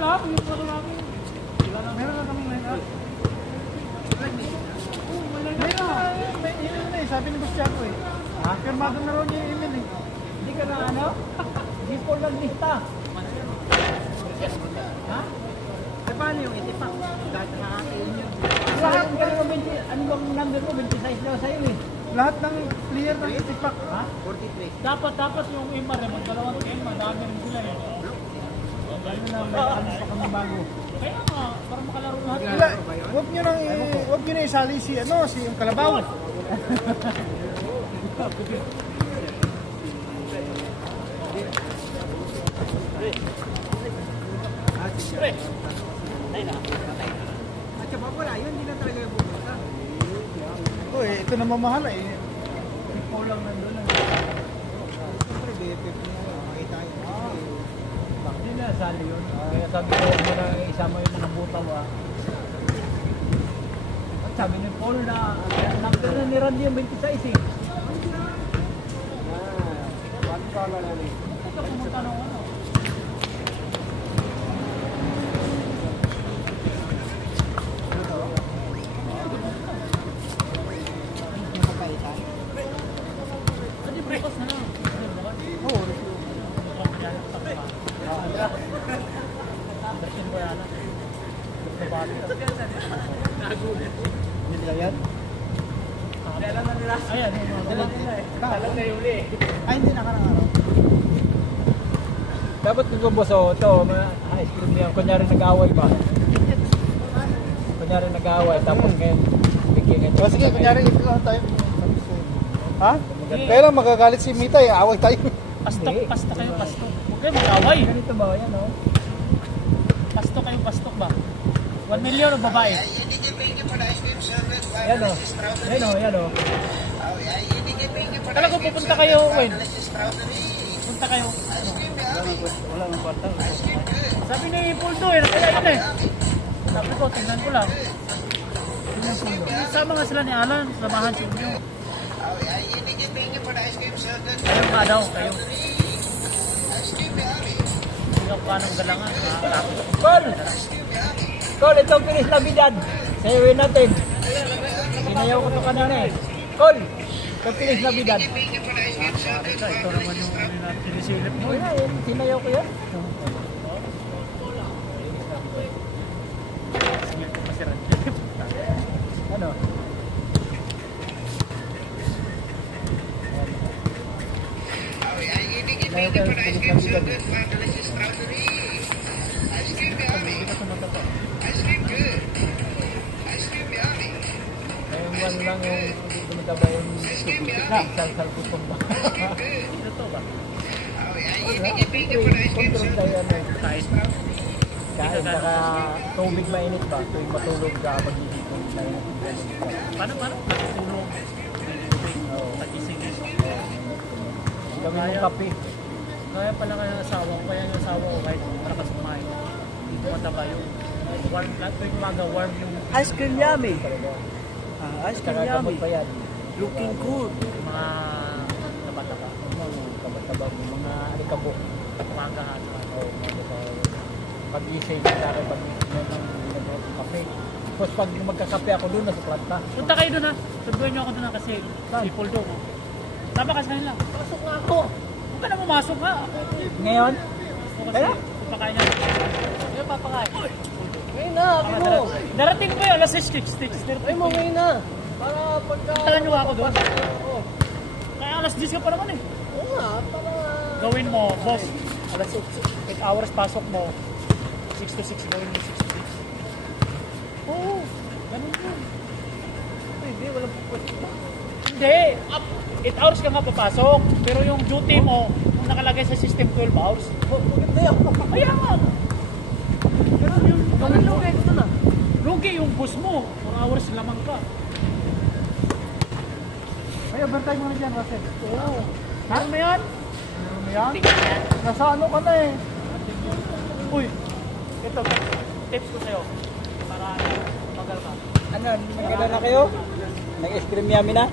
lang, yung pala namin. Meron na kaming line-up. Meron na eh, sabi ni Boss Chaco eh. Ha? Firmado na raw niya yung email eh. Hindi ka na ano? Hindi po lang lista. Ha? Eh paano yung itipak? Dahil nakakain yun. Lahat ng ganun, ano bang number mo? 26 daw sa'yo eh. Lahat ng player ng itipak. Ha? 43. Dapat yung Imar, magdalawang team, madami rin sila eh. Lalo na may alis pa kami bago. Kaya nga, para makalaro lahat. Huwag nyo na isali si yung Kalabaw. Pre, At saka wala, yun hindi na talaga yung pupunta. Ito na mamahal eh. Ikaw lang nandun lang. Siyempre, BFF niya, makita yun. Bakit nila sali yun? Kaya sabi ko, huwag mo na isama yung mga butaw ah. At sabi ni Paul na, number na ni Randy yung 26 eh. ito pumunta ng ano. Hindi, breakfast na lang. Oo. Bersin ko yan. Hindi lang yan. Ayan, yung mga Dalang na yung uli. Ay, hindi nakarang-araw. Dapat kung boso, ito, ice cream yan. Kunyari nag-away ba? Kunyari nag-away, tapos ngayon, bigyan So, sige, kunyari, ito lang tayo. Ha? Kaya lang, magagalit si Mita eh. Away tayo. pastok Hindi. kayo, pastok. Huwag kayo mag-away. Ganito ba? Yan o. Pastok ba? 1 million o babae? Yan o. Yan o, yan o. Talaga pupunta kayo, Wayne? Punta kayo. Wala nang kwarta. Sabi ni Puldo eh, kaya yun eh. Sabi ko, tingnan ko lang. Sama nga sila ni Alan, samahan si inyo. Kayo nga daw, kayo. Hindi ka paanong galangan. Col! Col, itong Pinis Labidad. Sayawin natin. Sinayaw ko ito kanina eh. Col! Itong Pinis Labidad. Ito naman yung sinisilip mo. Wala yun, sinayaw ko yan. Silip ko pa si Randy. Ano? Sinayaw ko yung Pinis Labidad. Hindi ka tumatato. Ngayon one lang yung dumataba yung sal-sal kutong ba? Ito ba? Control tayo ano. Kahit Kahit saka tubig mainit ba? Tuwing matulog ka, magigitong tayo ng tubig. paano? Natutulog. Oo. Tagising. Kami ng kape. Kaya pala kayo ng asawa ko. Kaya yung asawa ko kahit malakas kumain. Hindi mataba yung warm. Lahat tuwing umaga warm yung Ice cream yummy. Ice cream Saka gamot yummy. pa yan. Looking good. mga taba-taba. Taba-taba, mga alikabok. Umaga ha. Oo, pag-isay na sa akin, pag-isay na ng kape. Tapos pag magkakape ako doon, nasa planta. Punta kayo doon ha. Sunduin niyo ako doon ha kasi si Puldo ko. Tama ka sa kanila. Pasok nga ako. Huwag ka na pumasok ha. Ngayon, Ako kasi Kaya? papakain niya. Kaya papakain. Ngayon na, ako mo. Darating ko yun. Alas 6. Ay mo, ngayon na. Para pagka... Puntahan niyo ako doon. Kaya alas 10 ka pa naman eh. Oo nga, para... Gawin mo, boss. Alas 8 hours pasok mo. 6 to 6 gawin mo 6 to 6. Oo. Ganun yun. Hindi, walang pupwet. Hindi. 8 hours ka nga papasok. Pero yung duty mo, kung nakalagay sa system 12 hours. Hindi ako. Kaya nga. Ganun yun. Anong lugi ko na? Lugi yung boss mo. 4 hours lamang ka. Ay, overtime mo na dyan, Russell. Oo. Meron mo yan? Meron mo yan? Tingnan yan. Nasa ano ka na eh. Uy. Ito, tips ko sa'yo. Para magal ka. ano, magkala na kayo? Nag-ice cream yummy na?